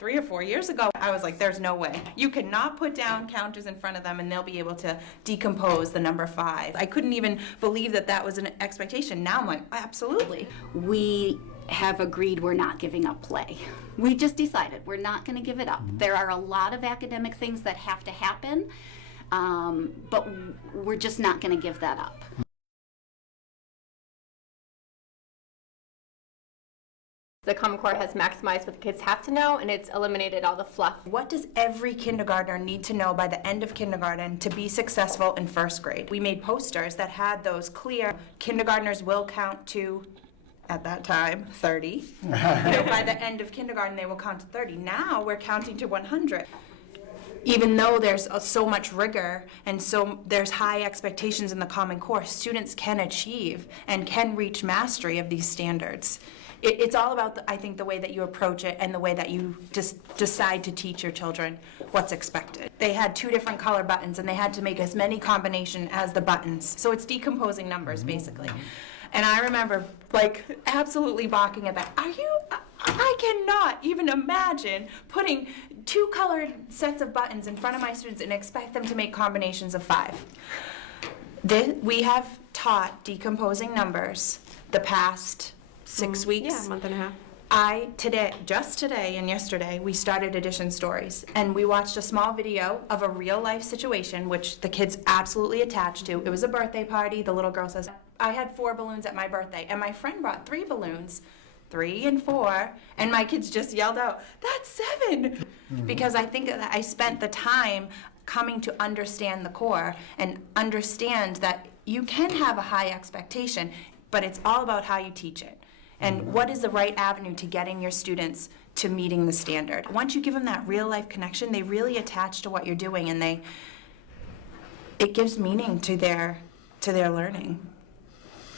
3 or 4 years ago, I was like, there's no way. You cannot put down counters in front of them and they'll be able to decompose the number 5. I couldn't even believe that that was an expectation. Now I'm like, absolutely. We have agreed we're not giving up play. We just decided we're not going to give it up. There are a lot of academic things that have to happen, but we're just not going to give that up. The Common Core has maximized what the kids have to know, and it's eliminated all the fluff. What does every kindergartner need to know by the end of kindergarten to be successful in first grade? We made posters that had those clear, kindergartners will count to, at that time, 30. By the end of kindergarten, they will count to 30. Now we're counting to 100. Even though there's so much rigor and so there's high expectations in the Common Core, students can achieve and can reach mastery of these standards. It's all about, I think, the way that you approach it and the way that you just decide to teach your children what's expected. They had 2 different color buttons and they had to make as many combinations as the buttons. So it's decomposing numbers, basically. And I remember, like, absolutely balking at that. I cannot even imagine putting 2 colored sets of buttons in front of my students and expect them to make combinations of 5. We have taught decomposing numbers the past 6 weeks. Yeah, a month and a half. Just today and yesterday, we started addition stories, and we watched a small video of a real life situation, which the kids absolutely attached to. It was a birthday party. The little girl says, I had 4 balloons at my birthday, and my friend brought 3 balloons, 3 and 4, and my kids just yelled out, that's 7! Because I think that I spent the time coming to understand the core and understand that you can have a high expectation, but it's all about how you teach it. And what is the right avenue to getting your students to meeting the standard? Once you give them that real life connection, they really attach to what you're doing, and it gives meaning to their learning.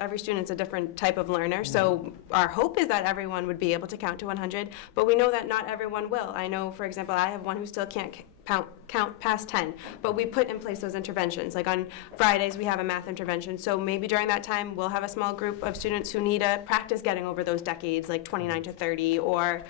Every student's a different type of learner, so our hope is that everyone would be able to count to 100, but we know that not everyone will. I know, for example, I have one who still can't count past 10, but we put in place those interventions. Like on Fridays, we have a math intervention, so maybe during that time, we'll have a small group of students who need to practice getting over those decades, like 29 to 30, or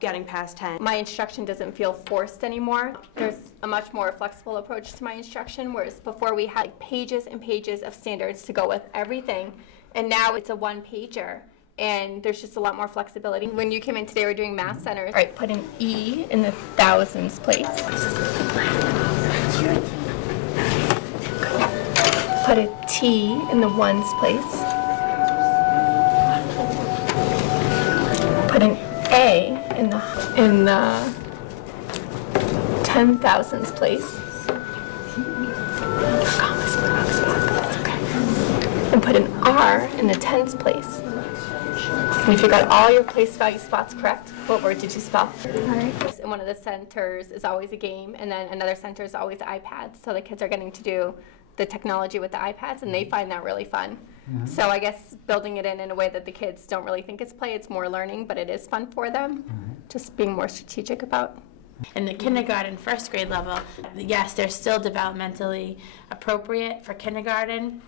getting past 10. My instruction doesn't feel forced anymore. There's a much more flexible approach to my instruction, whereas before we had like pages and pages of standards to go with everything, and now it's a one-pager. And there's just a lot more flexibility. When you came in today, we're doing math centers. All right, put an E in the thousands place. Put a T in the ones place. Put an A in the 10,000s place. And put an R in the tens place. And if you got all your place value spots correct, what word did you spell? All right. And one of the centers is always a game, and then another center is always iPads. So the kids are getting to do the technology with the iPads, and they find that really fun. So I guess building it in a way that the kids don't really think it's play, it's more learning, but it is fun for them. Just being more strategic about. In the kindergarten, first grade level, yes, they're still developmentally appropriate for kindergarten,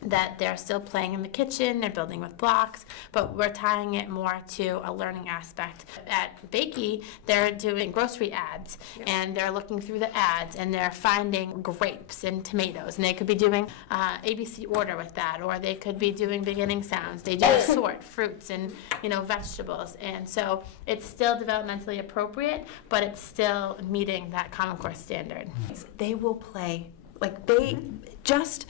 that they're still playing in the kitchen, they're building with blocks, but we're tying it more to a learning aspect. At Bakey, they're doing grocery ads, and they're looking through the ads, and they're finding grapes and tomatoes, and they could be doing ABC order with that, or they could be doing beginning sounds. They do sort fruits and vegetables, and so it's still developmentally appropriate, but it's still meeting that Common Core standard. They will play, like they just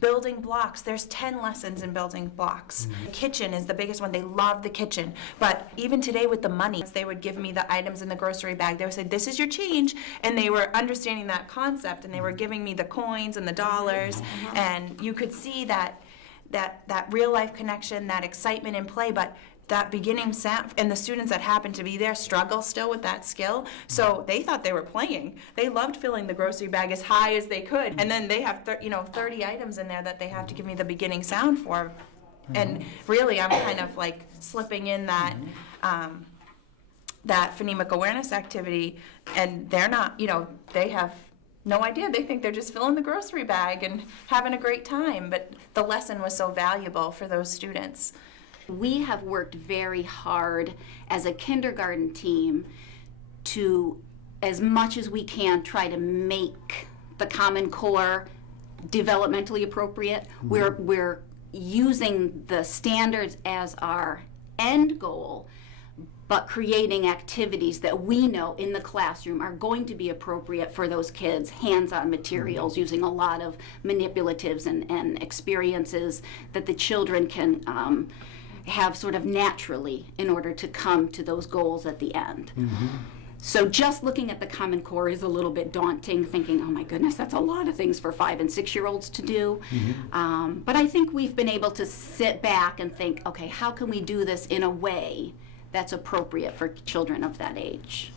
building blocks. There's 10 lessons in building blocks. The kitchen is the biggest one. They love the kitchen. But even today with the money, they would give me the items in the grocery bag. They would say, this is your change. And they were understanding that concept, and they were giving me the coins and the dollars. And you could see that real life connection, that excitement in play, but that beginning sound, and the students that happened to be there struggle still with that skill, so they thought they were playing. They loved filling the grocery bag as high as they could, and then they have 30 items in there that they have to give me the beginning sound for, and really I'm kind of like slipping in that that phonemic awareness activity, and they're not, they have no idea. They think they're just filling the grocery bag and having a great time, but the lesson was so valuable for those students. We have worked very hard as a kindergarten team to, as much as we can, try to make the Common Core developmentally appropriate. We're using the standards as our end goal, but creating activities that we know in the classroom are going to be appropriate for those kids, hands-on materials, using a lot of manipulatives and experiences that the children can have sort of naturally in order to come to those goals at the end. So just looking at the Common Core is a little bit daunting, thinking, oh my goodness, that's a lot of things for 5- and 6-year-olds to do. But I think we've been able to sit back and think, okay, how can we do this in a way that's appropriate for children of that age?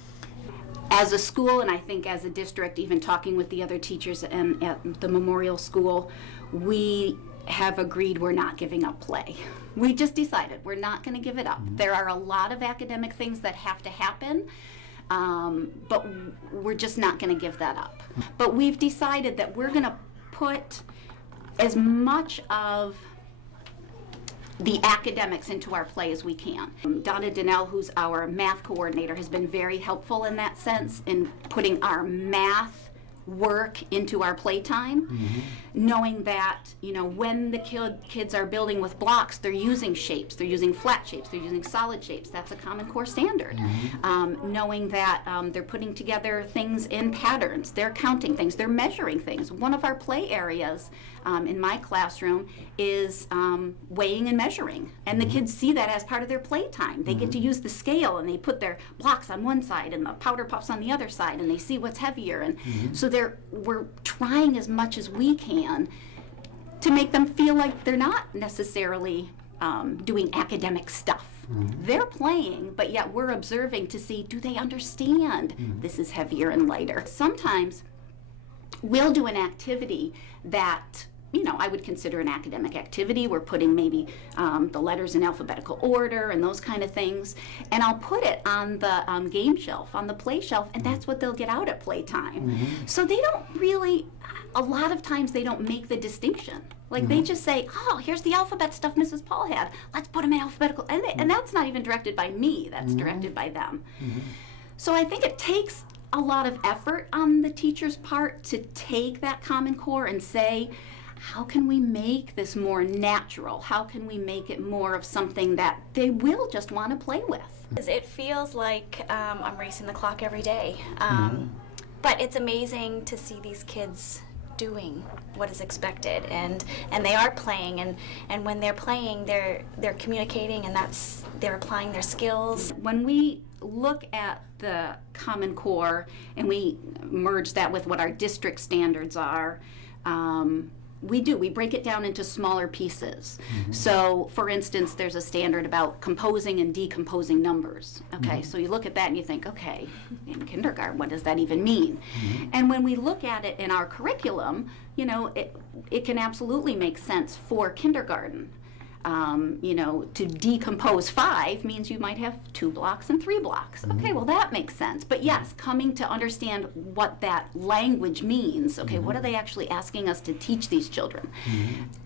As a school, and I think as a district, even talking with the other teachers and at the Memorial School, we have agreed we're not giving up play. We just decided we're not going to give it up. There are a lot of academic things that have to happen, but we're just not going to give that up. But we've decided that we're going to put as much of the academics into our play as we can. Donna Donnell, who's our math coordinator, has been very helpful in that sense in putting our math work into our playtime, knowing that, you know, when the kids are building with blocks, they're using shapes, they're using flat shapes, they're using solid shapes. That's a Common Core standard. Knowing that they're putting together things in patterns, they're counting things, they're measuring things. One of our play areas in my classroom is weighing and measuring, and the kids see that as part of their playtime. They get to use the scale, and they put their blocks on one side and the powder puffs on the other side, and they see what's heavier. And so we're trying as much as we can to make them feel like they're not necessarily doing academic stuff. They're playing, but yet we're observing to see, do they understand this is heavier and lighter? Sometimes we'll do an activity that, you know, I would consider an academic activity. We're putting maybe the letters in alphabetical order and those kind of things. And I'll put it on the game shelf, on the play shelf, and that's what they'll get out at playtime. So they don't really, a lot of times they don't make the distinction. Like they just say, oh, here's the alphabet stuff Mrs. Paul had. Let's put them in alphabetical. And that's not even directed by me. That's directed by them. So I think it takes a lot of effort on the teacher's part to take that Common Core and say, how can we make this more natural? How can we make it more of something that they will just want to play with? It feels like I'm racing the clock every day. But it's amazing to see these kids doing what is expected, and they are playing, and when they're playing, they're communicating, and they're applying their skills. When we look at the Common Core and we merge that with what our district standards are, we break it down into smaller pieces. So, for instance, there's a standard about composing and decomposing numbers. Okay, so you look at that and you think, okay, in kindergarten, what does that even mean? And when we look at it in our curriculum, you know, it can absolutely make sense for kindergarten. You know, to decompose 5 means you might have 2 blocks and 3 blocks. Okay, well that makes sense. But yes, coming to understand what that language means, okay, what are they actually asking us to teach these children?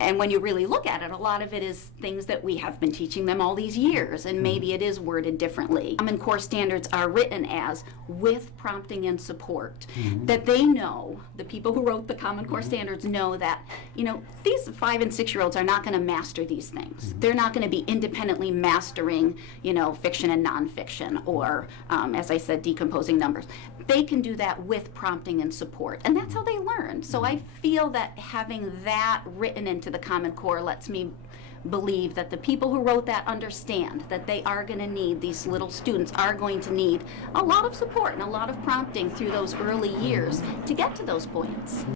And when you really look at it, a lot of it is things that we have been teaching them all these years, and maybe it is worded differently. Common Core standards are written as with prompting and support, that they know, the people who wrote the Common Core standards know that, you know, these 5- and 6-year-olds are not going to master these things. They're not going to be independently mastering, you know, fiction and nonfiction, or, as I said, decomposing numbers. They can do that with prompting and support, and that's how they learn. So I feel that having that written into the Common Core lets me believe that the people who wrote that understand that they are going to need, these little students are going to need a lot of support and a lot of prompting through those early years to get to those points.